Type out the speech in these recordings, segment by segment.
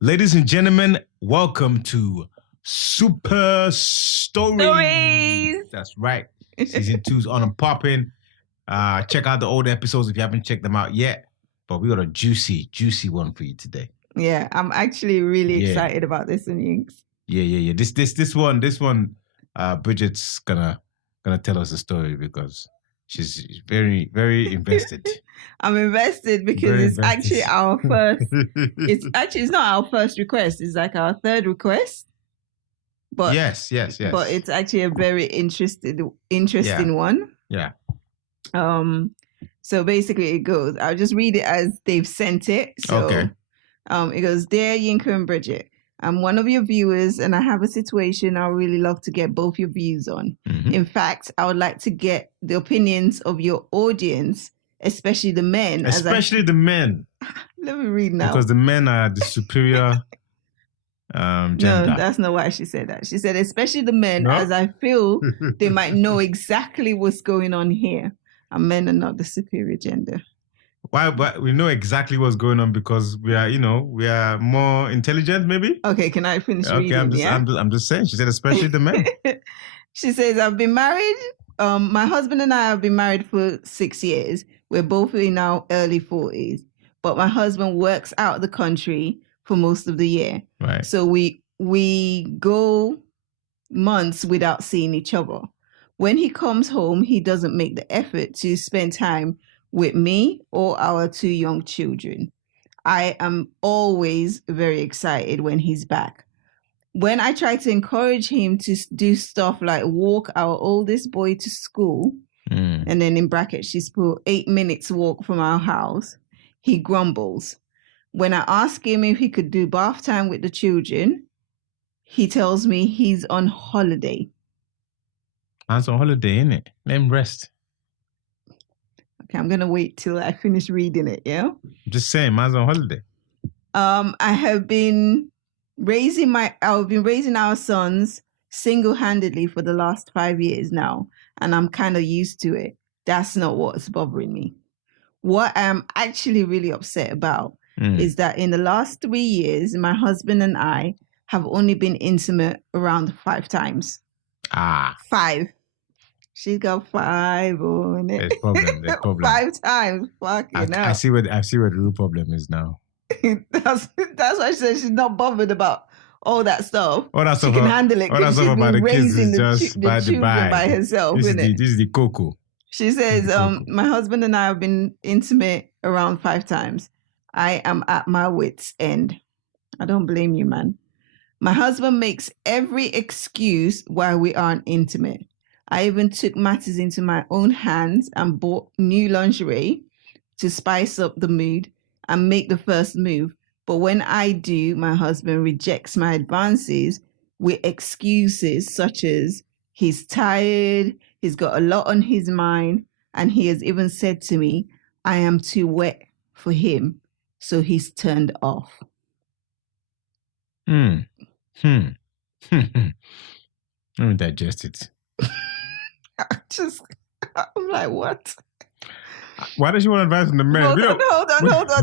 Ladies and gentlemen, welcome to Super Stories. That's right. Season 2's on and popping. Check out the old episodes if you haven't checked them out yet. But we got a juicy one for you today. Yeah, I'm actually really excited about this one, Yinks. Yeah. This one, Bridget's gonna tell us the story because she's very, very invested. I'm invested because it's actually our first. It's not our first request. It's like our third request. But yes. But it's actually a very interesting one. Yeah. So basically, it goes. I'll just read it as they've sent it. So, okay. It goes, Dear Yinka and Bridget, I'm one of your viewers and I have a situation I would really love to get both your views on. Mm-hmm. In fact, I would like to get the opinions of your audience, especially the men. The men. Let me read now. Because the men are the superior gender. No, that's not why she said that. She said, especially the men, as I feel they might know exactly what's going on here. And men are not the superior gender. Why? We know exactly what's going on because we are more intelligent, maybe. Okay, can I finish reading? I'm just saying. She said, especially the men. She says, I've been married. My husband and I have been married for 6 years. We're both in our early 40s, but my husband works out of the country for most of the year. Right. So we go months without seeing each other. When he comes home, he doesn't make the effort to spend time with me or our 2 young children. I am always very excited when he's back. When I try to encourage him to do stuff like walk our oldest boy to school, and then in brackets, she's put 8 minutes walk from our house, he grumbles. When I ask him if he could do bath time with the children, he tells me he's on holiday. Man's on holiday, innit? Let him rest. Okay, I'm going to wait till I finish reading it, yeah? I'm just saying, man's on holiday. I've been raising our sons single-handedly for the last 5 years now, and I'm kind of used to it. That's not what's bothering me. What I'm actually really upset about is that in the last 3 years, my husband and I have only been intimate around 5 times. 5. She's got 5 on it. There's problem. 5 times. Fucking hell. I see where the real problem is now. That's why she said she's not bothered about all that stuff. She can handle it because she's been raising the children by herself. This is the cocoa. She says, my husband and I have been intimate around 5 times. I am at my wits' end. I don't blame you, man. My husband makes every excuse why we aren't intimate. I even took matters into my own hands and bought new lingerie to spice up the mood and make the first move. But when I do, my husband rejects my advances with excuses such as he's tired, he's got a lot on his mind, and he has even said to me, I am too wet for him, so he's turned off. Let me digest it. I'm like, what? Why does she want advice from the men? Hold on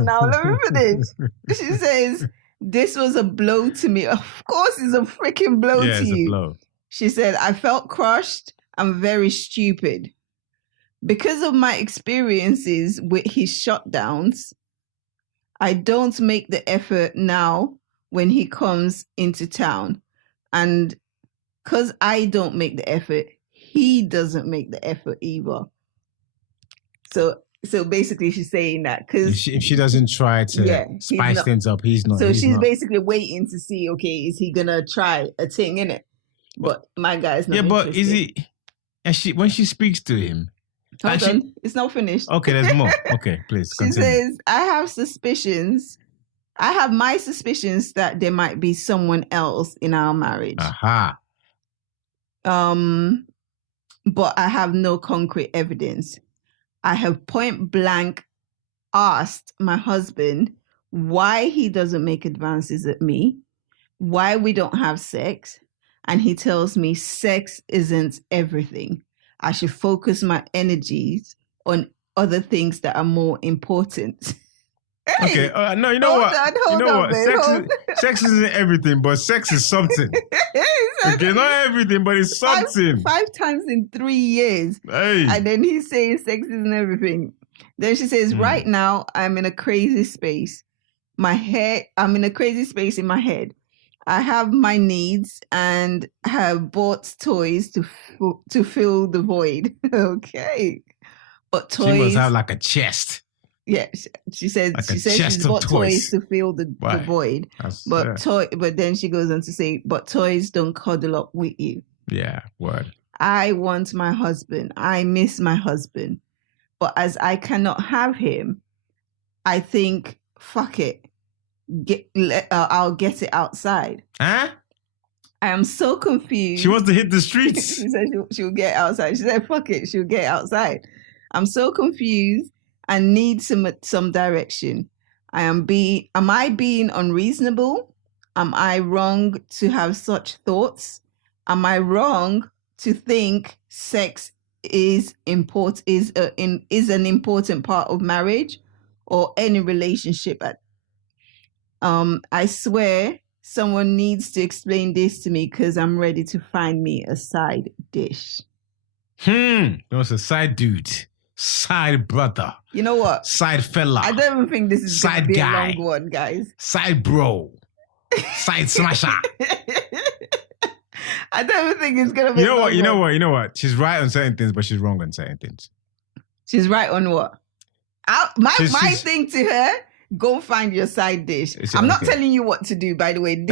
now. Let me finish. She says, this was a blow to me. Of course it's a freaking blow to you. It's a blow. She said, I felt crushed and very stupid. Because of my experiences with his shutdowns, I don't make the effort now when he comes into town. And because I don't make the effort, he doesn't make the effort either. So basically she's saying that because if she doesn't try to spice things up, he's not. So she's basically waiting to see, okay, is he going to try a thing, innit? But my guy's not interested. But is he, and when she speaks to him. Hold on, it's not finished. Okay, there's more. Okay, please continue. She says, I have my suspicions that there might be someone else in our marriage. Aha. But I have no concrete evidence. I have point blank asked my husband why he doesn't make advances at me, why we don't have sex, and he tells me sex isn't everything. I should focus my energies on other things that are more important. Okay, no, you know what? Hold on, babe. Sex isn't everything, but sex is something. Okay, not everything, but it's something. Five times in 3 years. Hey. And then he's saying sex isn't everything. Then she says, right now, I'm in a crazy space. I'm in a crazy space in my head. I have my needs and have bought toys to fill the void. Okay. But toys... She must have like a chest. Yeah, she said like she's bought toys to fill the void. But then she goes on to say, but toys don't cuddle up with you. Yeah, word. I want my husband. I miss my husband. But as I cannot have him, I think, fuck it. I'll get it outside. Huh? I am so confused. She wants to hit the streets. She said she'll get outside. She said, fuck it, she'll get outside. I'm so confused. I need some direction. Am I being unreasonable? Am I wrong to have such thoughts? Am I wrong to think sex is an important part of marriage or any relationship? I swear someone needs to explain this to me because I'm ready to find me a side dish. No, it's a side dude. Side brother. You know what? Side fella. I don't even think this is going to be a long one, guys. Side bro. Side smasher. I don't even think it's going to be You know what? She's right on certain things, but she's wrong on certain things. She's right on what? My thing to her, go find your side dish. I'm not telling you what to do, by the way. You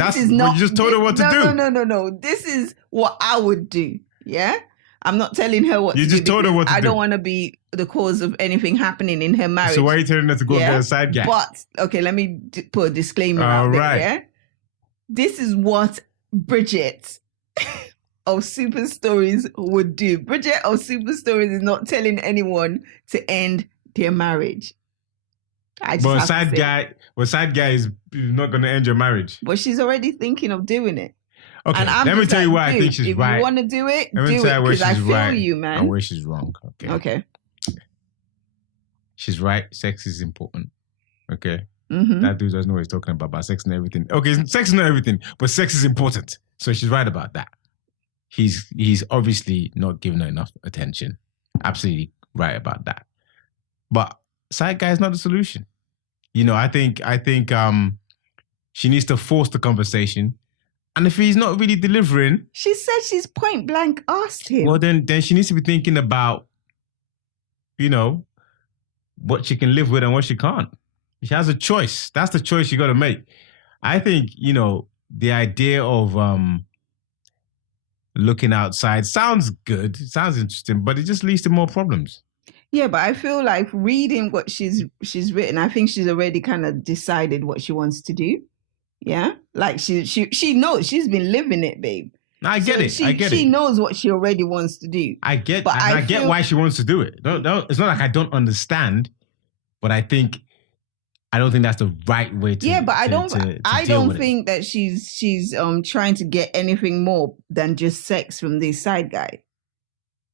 just told her what to do. No. This is what I would do. Yeah? I'm not telling her what to do. You just told her what to do. I don't want to be the cause of anything happening in her marriage. So why are you telling her to go get a side guy? But, okay, let me put a disclaimer out there, yeah? This is what Bridget of Super Stories would do. Bridget of Super Stories is not telling anyone to end their marriage. But a side guy is not going to end your marriage. But she's already thinking of doing it. Okay, let me tell you why I think she's right. If you want to do it, do it, because I feel you, man. And where she's wrong. Okay. She's right. Sex is important. Okay. Mm-hmm. That dude doesn't know what he's talking about sex and everything. Okay, sex is not everything, but sex is important. So she's right about that. He's obviously not giving her enough attention. Absolutely right about that. But side guy is not the solution. You know, I think she needs to force the conversation. And if he's not really delivering... She said she's point blank asked him. Well, then she needs to be thinking about, you know, what she can live with and what she can't. She has a choice. That's the choice you got to make. I think, you know, the idea of looking outside sounds good. It sounds interesting, but it just leads to more problems. Yeah, but I feel like reading what she's written, I think she's already kind of decided what she wants to do. Yeah, like she knows, she's been living it, babe. I get it. She knows what she already wants to do. I get why she wants to do it. It's not like I don't understand, but I don't think that's the right way to. Yeah, but I don't think that she's trying to get anything more than just sex from this side guy.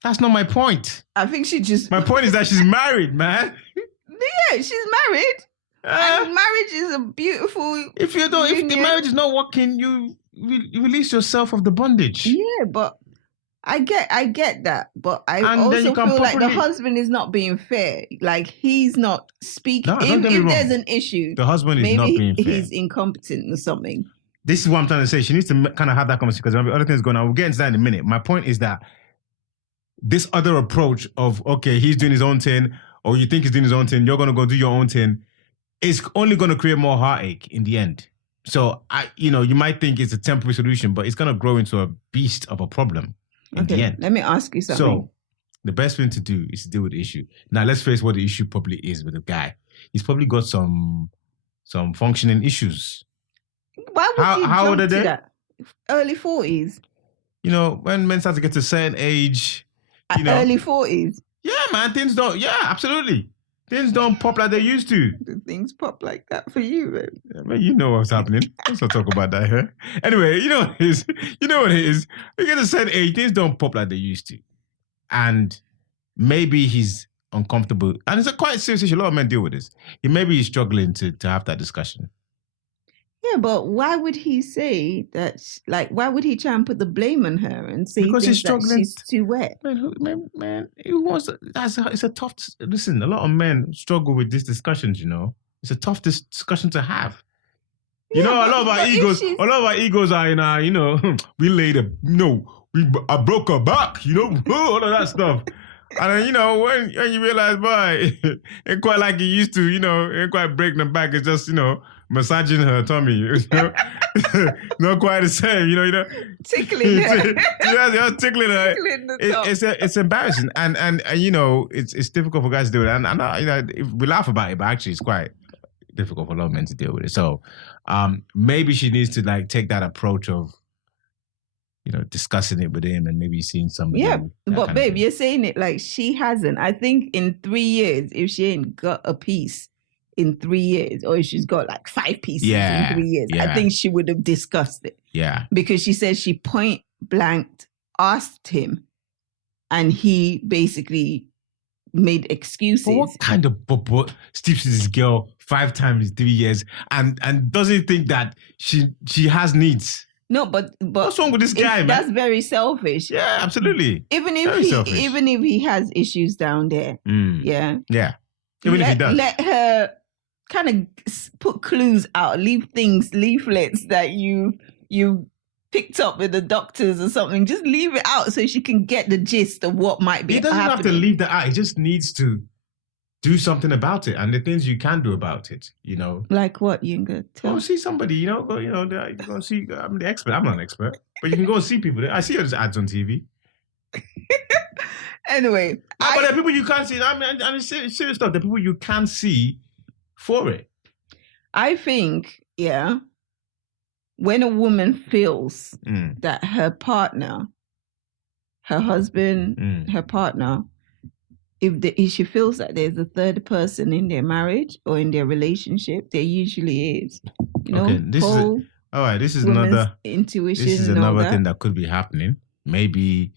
That's not my point. I think she just. My point is that she's married, man. Yeah, she's married. And marriage is a beautiful. If the marriage is not working, you release yourself of the bondage. Yeah, but I get that, but I also feel like the husband is not being fair. Like he's not speaking. If there's an issue, the husband is not being fair. Maybe he's incompetent or something. This is what I'm trying to say. She needs to kind of have that conversation because there will be other things going on. We'll get into that in a minute. My point is that this other approach of, okay, he's doing his own thing, or you think he's doing his own thing, you're going to go do your own thing, is only going to create more heartache in the end. So, you might think it's a temporary solution, but it's going to grow into a beast of a problem in the end. Let me ask you something. So, the best thing to do is to deal with the issue. Now, let's face what the issue probably is with the guy. He's probably got some functioning issues. Why would you jump to that? Early 40s? You know, when men start to get to a certain age... Early 40s? Yeah, man. Things don't... Yeah, absolutely. Things don't pop like they used to. Do things pop like that for you, man? Yeah, man, you know what's happening. Let's not talk about that here. Anyway, you know what it is. You get to a certain age, things don't pop like they used to. And maybe he's uncomfortable, and it's a quite serious issue. A lot of men deal with this. Maybe he's struggling to have that discussion. Yeah, but why would he say that? Like, why would he try and put the blame on her and say because he's that struggling. She's too wet? Man, who wants? It's a tough. Listen, a lot of men struggle with these discussions. You know, it's a tough discussion to have. You know, a lot of our egos are in our. You know, we laid a. I broke her back. You know, all of that stuff. And then, you know, when you realize, boy, ain't quite like you used to. You know, ain't quite breaking her back. It's just, you know, massaging her tummy. You know, not quite the same. You know, tickling her. Yeah, tickling her. It's embarrassing, and you know, it's difficult for guys to do it. And you know, we laugh about it, but actually, it's quite difficult for a lot of men to deal with it. So, maybe she needs to like take that approach of, you know, discussing it with him and maybe seeing somebody. Yeah, but babe, you're saying it like she hasn't. I think in 3 years, if she ain't got a piece in 3 years, or if she's got like 5 pieces in 3 years, I think she would have discussed it. Yeah. Because she said she point blank asked him and he basically made excuses. But what kind of bobo sleeps with this girl 5 times in 3 years and doesn't think that she has needs? No, but what's wrong with this guy, man? That's very selfish. Yeah, absolutely. Even if he has issues down there, yeah. Even if he does, let her kind of put clues out, leave leaflets that you picked up with the doctors or something. Just leave it out so she can get the gist of what might be happening. He doesn't have to leave that out. He just needs to do something about it, and the things you can do about it, you know. Like what? You can go tell. Go see somebody, you know. Go see. I'm the expert. I'm not an expert, but you can go see people. I see those ads on TV. Anyway, but there are people you can't see. I mean, serious stuff. There are people you can see for it. I think, yeah, when a woman feels that her partner, her husband, her partner, if she feels that there's a third person in their marriage or in their relationship, there usually is. You know, this is another intuition. This is another thing that could be happening. Maybe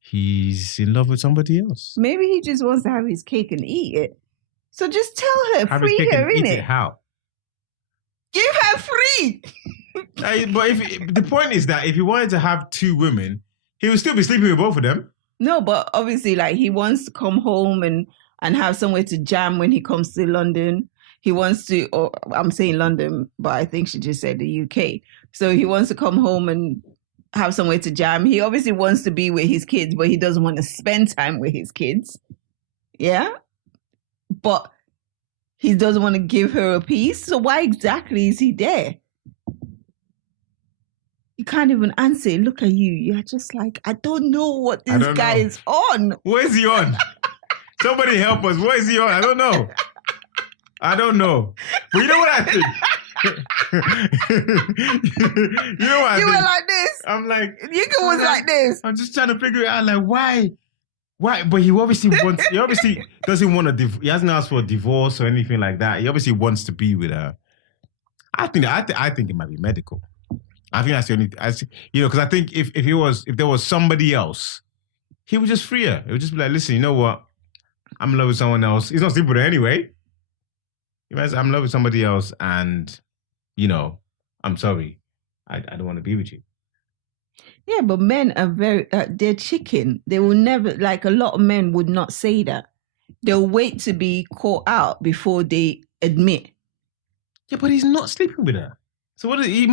he's in love with somebody else. Maybe he just wants to have his cake and eat it. So just tell her, free her, innit? How? Give her free. But the point is that if he wanted to have 2 women, he would still be sleeping with both of them. No, but obviously, like, he wants to come home and have somewhere to jam when he comes to London. He wants to, or I'm saying London, but I think she just said the UK. So he wants to come home and have somewhere to jam. He obviously wants to be with his kids, but he doesn't want to spend time with his kids. Yeah? But he doesn't want to give her a piece. So why exactly is he there? You can't even answer it. Look at you. You're just like, I don't know what this guy is on. What is he on? Somebody help us. What is he on? I don't know. But you know what I think? You know what I think? You were like this. I'm like... You was like this. I'm just trying to figure it out. Like, why? But he obviously wants... He obviously doesn't want to... He hasn't asked for a divorce or anything like that. He obviously wants to be with her. I think it might be medical. I think that's the only, because I think if there was somebody else, he would just free her. It would just be like, listen, you know what? I'm in love with someone else. He's not sleeping with her anyway. He might say, I'm in love with somebody else, and I'm sorry, I don't want to be with you. Yeah, but men are they're chicken. They will never, like, a lot of men would not say that. They'll wait to be caught out before they admit. Yeah, but he's not sleeping with her. So what? He's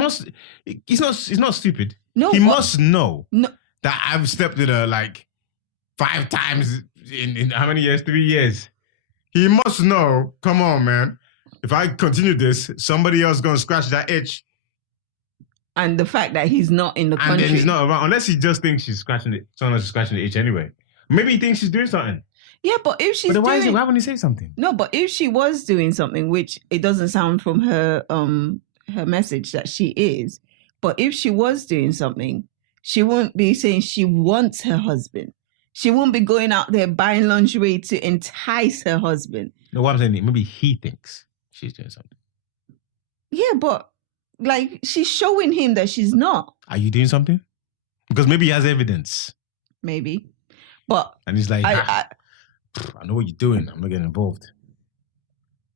not stupid. No, he must know that I've slept with her like 5 times in how many years? 3 years. He must know. Come on, man. If I continue this, somebody else is gonna scratch that itch. And the fact that he's not in the country, and then he's not around, unless he just thinks someone else is scratching the itch anyway. Maybe he thinks she's doing something. Yeah, but if she's why wouldn't he say something? No, but if she was doing something, which it doesn't sound from her message that she is, but if she was doing something, she won't be saying she wants her husband. She won't be going out there buying lingerie to entice her husband. No, what I'm saying, maybe he thinks she's doing something. Yeah, but like, she's showing him that she's not. Are you doing something? Because maybe he has evidence. Maybe. But and he's like, I know what you're doing. I'm not getting involved.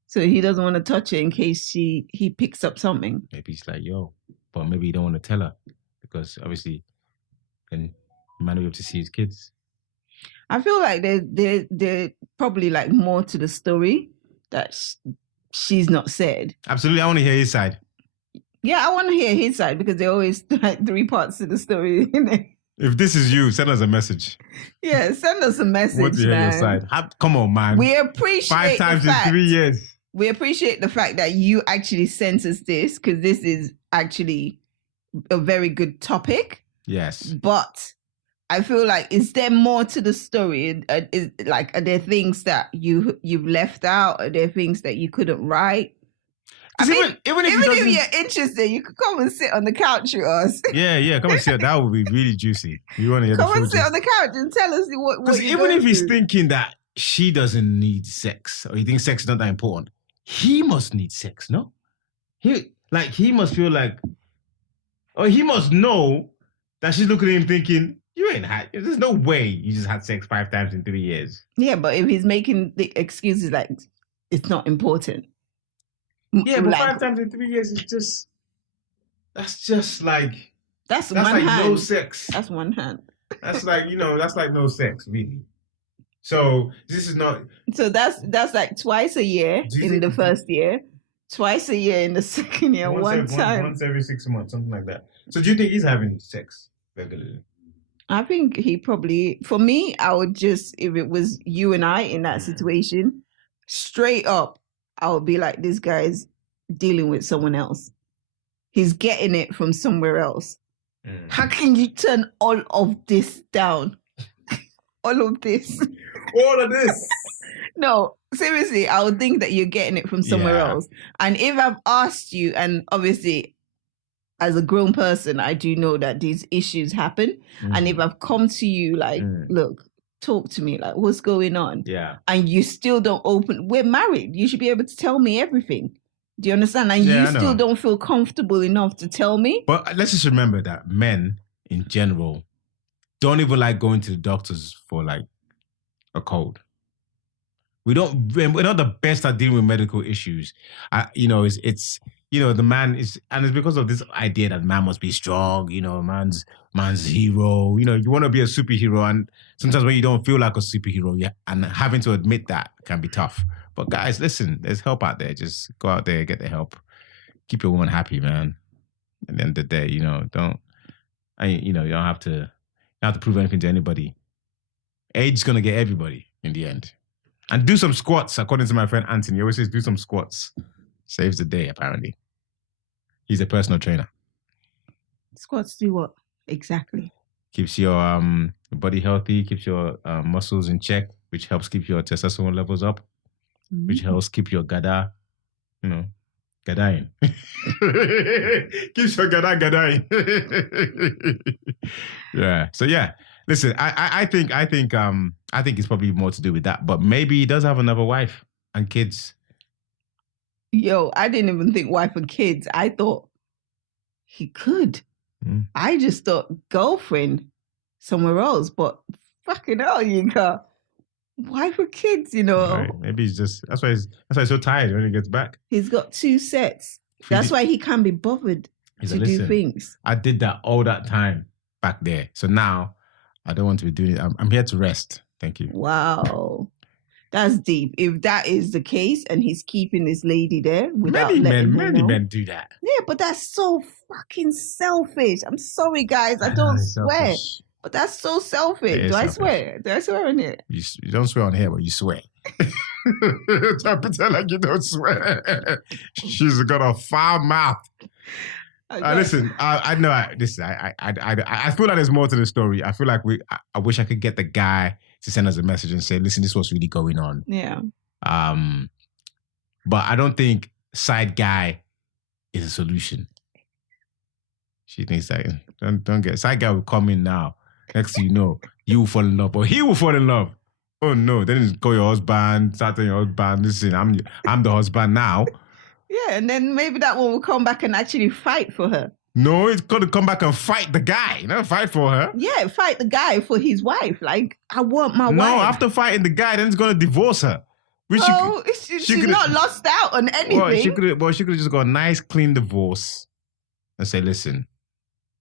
So he doesn't want to touch it in case he picks up something. Maybe he's like, yo, but maybe he don't want to tell her because obviously then he might not be able to see his kids. I feel like there's probably like more to the story that she's not said. Absolutely, I want to hear his side. Yeah, I want to hear his side because there are always like 3 parts to the story. If this is you, send us a message. Yeah, send us a message, want to hear your side. Come on, man. We appreciate 5 times in 3 years. We appreciate the fact that you actually sent us this because this is actually a very good topic. Yes. But I feel like, is there more to the story? Are there things that you've left out? Are there things that you couldn't write? I mean, even if you're interested, you could come and sit on the couch with us. Yeah, come and sit. That would be really juicy. You want to hear come and sit on the couch and tell us what. Because even if he's thinking that she doesn't need sex, or he thinks sex is not that important, he must need sex, no? He must feel like, or he must know that she's looking at him thinking, you ain't had. There's no way you just had sex 5 times in 3 years. Yeah, but if he's making the excuses like it's not important. Yeah, but 5 times in 3 years is that's like one like hand. No sex. That's one hand. That's like, that's like no sex, really. So this is not. So that's like twice a year in the first year, twice a year in the second year, once every 6 months, something like that. So do you think he's having sex regularly? I think he probably. For me, I would just, if it was you and I in that situation, straight up, I would be like, this guy's dealing with someone else. He's getting it from somewhere else. How can you turn all of this down? All of this. All of this. No, seriously, I would think that you're getting it from somewhere else. And if I've asked you, and obviously as a grown person, I do know that these issues happen. And if I've come to you like, look, talk to me, like, what's going on? Yeah. And you still don't open, we're married. You should be able to tell me everything. Do you understand? And you still don't feel comfortable enough to tell me. But let's just remember that men in general don't even like going to the doctors for like a cold. We're not the best at dealing with medical issues. It's the man is, and it's because of this idea that man must be strong, man's hero. You want to be a superhero, and sometimes when you don't feel like a superhero, and having to admit that can be tough. But guys, listen, there's help out there. Just go out there, get the help. Keep your woman happy, man. At the end of the day, you don't have to prove anything to anybody. Age is gonna get everybody in the end. And do some squats, according to my friend Anthony. He always says do some squats. Saves the day, apparently. He's a personal trainer. Squats do what exactly? Keeps your body healthy, keeps your muscles in check, which helps keep your testosterone levels up, which helps keep your gada, gadaing. Keeps your gada gadaing. Yeah. So yeah, listen, I think it's probably more to do with that, but maybe he does have another wife and kids. Yo, I didn't even think wife and kids. I thought he could. I just thought girlfriend somewhere else, but fucking hell, you got wife and kids, Right. Maybe he's just, that's why he's so tired when he gets back. He's got 2 sets. That's why he can't be bothered to do things. I did that all that time back there. So now I don't want to be doing it. I'm here to rest. Thank you. Wow. That's deep. If that is the case and he's keeping this lady there without many men do that. Yeah, but that's so fucking selfish. I'm sorry, guys. I don't swear. But that's so selfish. Do I swear? Do I swear on here? You don't swear on here, but you swear. Try to pretend like you don't swear. She's got a foul mouth. Listen, I know. I feel like there's more to the story. I feel like I wish I could get the guy to send us a message and say, "Listen, this is what's really going on." Yeah. But I don't think side guy is a solution. She thinks that don't get side guy will come in now. Next thing you know, you will fall in love, or he will fall in love. Oh no! Then you call your husband, start telling your husband, "Listen, I'm the husband now." Yeah, and then maybe that one will come back and actually fight for her. No, it's got to come back and fight the guy. Fight for her. Yeah, fight the guy for his wife. Like, I want my wife. No, after fighting the guy, then he's going to divorce her. She's not lost out on anything. Well, she could have just got a nice, clean divorce and say, listen,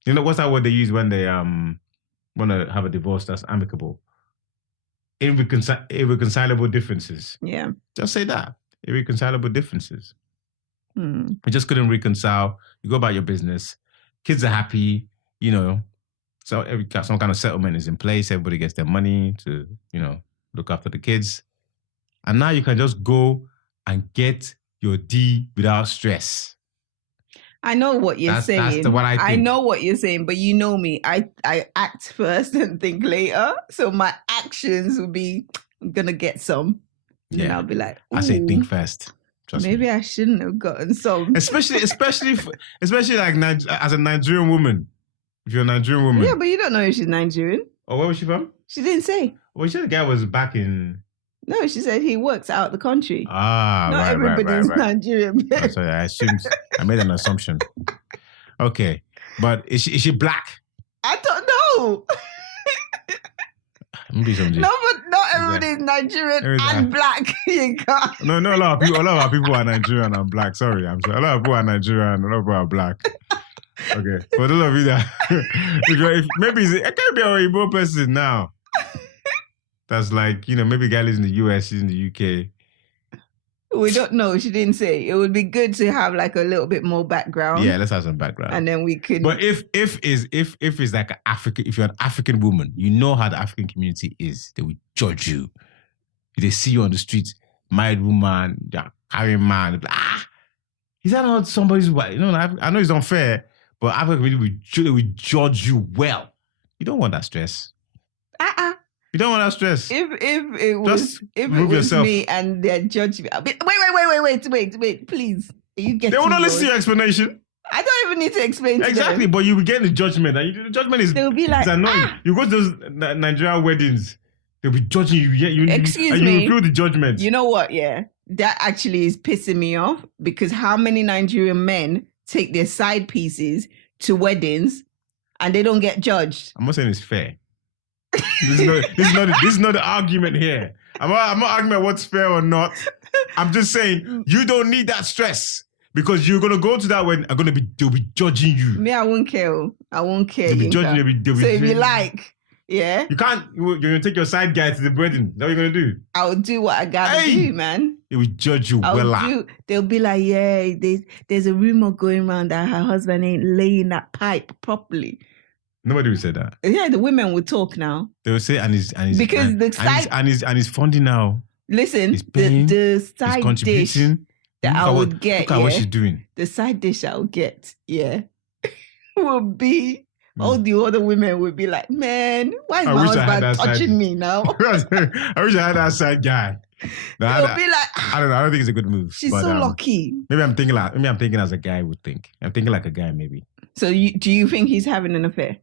what's that word they use when they want to have a divorce that's amicable? Irreconcilable differences. Yeah. Just say that. Irreconcilable differences. You just couldn't reconcile. You go about your business. Kids are happy, So some kind of settlement is in place. Everybody gets their money to, look after the kids. And now you can just go and get your D without stress. I know what you're saying. That's what I think. I know what you're saying, but you know me. I act first and think later. So my actions will be, I'm going to get some. Yeah. And I'll be like, ooh, I say think first. Maybe I shouldn't have gotten some. Especially like as a Nigerian woman. If you're a Nigerian woman. Yeah, but you don't know if she's Nigerian. Oh, where was she from? She didn't say. Well, she said the guy was back in... No, she said he works out the country. Not everybody's right. Nigerian. Oh, sorry, I assumed... I made an assumption. Okay. But is she black? I don't know. Maybe some no, but not everybody is Nigerian and black. You can't. No, a lot of people are Nigerian and black. Sorry, I'm sorry. A lot of people are Nigerian and a lot of people are black. Okay. For those of you that... maybe it can be a Igbo person now. That's like, maybe a guy lives in the US, she's in the UK. We don't know. She didn't say. It would be good to have like a little bit more background. Yeah, let's have some background. And then we could... But if it's like an African, if you're an African woman, you know how the African community is. They will judge you. If they see you on the street, married woman, carrying man, like, is that not somebody's wife? I know it's unfair, but African community will judge you well. You don't want that stress. You don't want that stress. If it was me and they judge me, wait, please. You get. They will not listen to your explanation. I don't even need to explain to them. Exactly, but you will get the judgment. And the judgment is... They'll be like, it's annoying. You go to those Nigerian weddings, they'll be judging you. Excuse and me. you will feel the judgment. You know what? Yeah, that actually is pissing me off because how many Nigerian men take their side pieces to weddings and they don't get judged? I'm not saying it's fair. This is not the argument here. I'm not arguing about what's fair or not. I'm just saying you don't need that stress because you're gonna go to that wedding. They'll be judging you. Me, I won't care. I won't care. They'll be judging you. So if you like, yeah, you can't. You're gonna take your side guy to the wedding. That's what you're gonna do. I'll do what I gotta do, man. They will judge you They'll be like, yeah, there's a rumor going around that her husband ain't laying that pipe properly. Nobody will say that. Yeah, the women will talk now. They will say, and he's because the side and he's funding now. Listen, paying, the side dish that I would get. Look at what she's doing. The side dish I would get, will be. All the other women would be like, man, why is my husband touching me now? I wish I had that side guy. They'll be like, I don't know. I don't think it's a good move. She's so lucky. Maybe I'm thinking as a guy would think. I'm thinking like a guy, maybe. So do you think he's having an affair?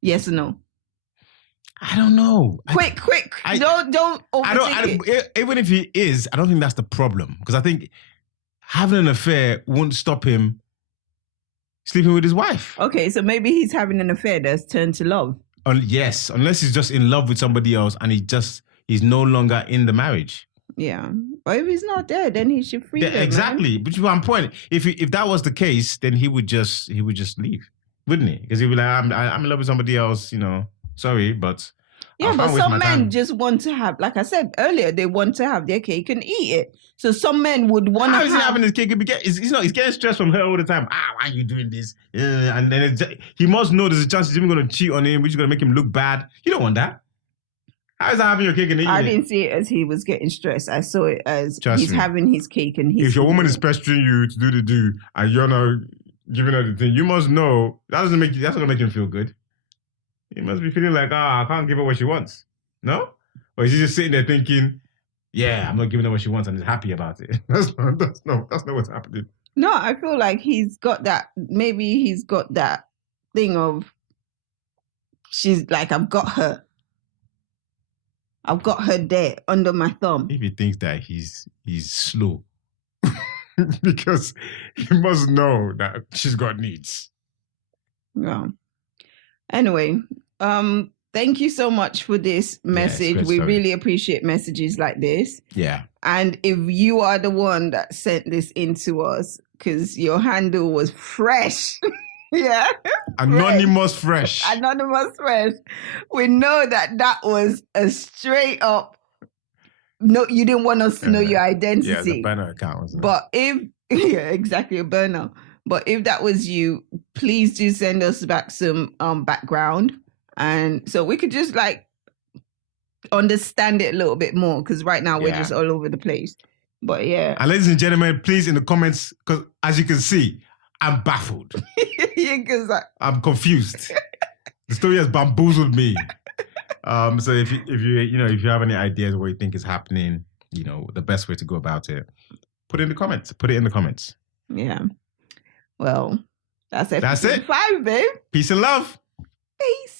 Yes or no? I don't know. Quick. Don't overthink it. Even if he is, I don't think that's the problem. Because I think having an affair won't stop him sleeping with his wife. Okay, so maybe he's having an affair that's turned to love. Yes, unless he's just in love with somebody else and he's no longer in the marriage. Yeah, but if he's not there, then he should free them. Exactly, but one point, if that was the case, then he would just leave, wouldn't he? Because he'd be like, I'm in love with somebody else, sorry, but yeah, but some men just want to have, like I said earlier, they want to have their cake and eat it. So some men would want to have... How is he having his cake? He's getting stressed from her all the time. Why are you doing this? And then he must know there's a chance he's even going to cheat on him, which is going to make him look bad. You don't want that. How is that having your cake and eating it? I didn't see it as he was getting stressed. I saw it as he's having his cake and he's... If your woman is pestering you to do the do and you're not giving her the thing, you must know that's not going to make him feel good. He must be feeling like, I can't give her what she wants. No? Or is he just sitting there thinking, yeah, I'm not giving her what she wants and he's happy about it? That's not what's happening. No, I feel like he's got that, maybe he's got that thing of, she's like, I've got her there under my thumb. If he thinks that he's slow. because you must know that she's got needs. Yeah. Anyway, thank you so much for this message. We really appreciate messages like this. Yeah. And if you are the one that sent this in to us, because your handle was fresh. Yeah. Anonymous fresh. Anonymous fresh. We know that was a straight up, no, you didn't want us to know your identity. Yeah, the burner account, wasn't it? But yeah, exactly, a burner. But if that was you, please do send us back some background. And so we could just like understand it a little bit more, because right now we're just all over the place. But yeah. And ladies and gentlemen, please in the comments, because as you can see, I'm baffled. I'm confused. The story has bamboozled me. So if you have any ideas of what you think is happening, the best way to go about it, put it in the comments. Yeah. Well, that's it. 5, babe. Peace and love. Peace.